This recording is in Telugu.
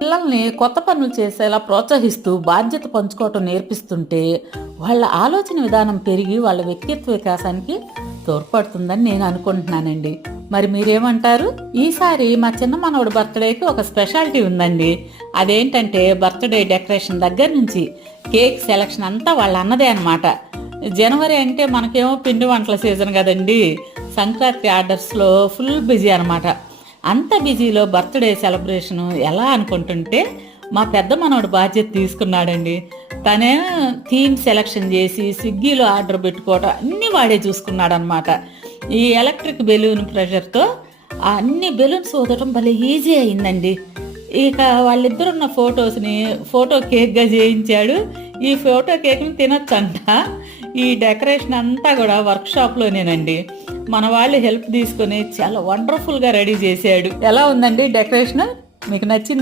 పిల్లల్ని కొత్త పనులు చేసేలా ప్రోత్సహిస్తూ బాధ్యత పంచుకోవటం నేర్పిస్తుంటే వాళ్ళ ఆలోచన విధానం పెరిగి వాళ్ళ వ్యక్తిత్వ వికాసానికి తోడ్పడుతుందని నేను అనుకుంటున్నానండి. మరి మీరేమంటారు? ఈసారి మా చిన్న మనవడు బర్త్డేకి ఒక స్పెషాలిటీ ఉందండి. అదేంటంటే బర్త్డే డెకరేషన్ దగ్గర నుంచి కేక్ సెలక్షన్ అంతా వాళ్ళ అన్నదే అనమాట. జనవరి అంటే మనకేమో పిండి వంటల సీజన్ కదండి. సంక్రాంతి ఆర్డర్స్లో ఫుల్ బిజీ అనమాట. అంత బిజీలో బర్త్డే సెలబ్రేషను ఎలా అనుకుంటుంటే మా పెద్ద మనవడు బాధ్యత తీసుకున్నాడండి. తనే థీమ్ సెలక్షన్ చేసి స్విగ్గీలో ఆర్డర్ పెట్టుకోవడం అన్నీ వాడే చూసుకున్నాడు అనమాట. ఈ ఎలక్ట్రిక్ బెలూన్ ప్రెషర్తో ఆ అన్ని బెలూన్స్ ఊదటం భలే ఈజీ అయిందండి. ఇక వాళ్ళిద్దరున్న ఫొటోస్ని ఫోటో కేక్గా చేయించాడు. ఈ ఫోటో కేక్ని తినొచ్చంట. ఈ డెకరేషన్ అంతా కూడా వర్క్షాప్లోనేనండి. మన వాళ్ళు హెల్ప్ తీసుకొని చాలా వండర్ఫుల్గా రెడీ చేశాడు. ఎలా ఉందండి డెకరేషన్? మీకు నచ్చింది?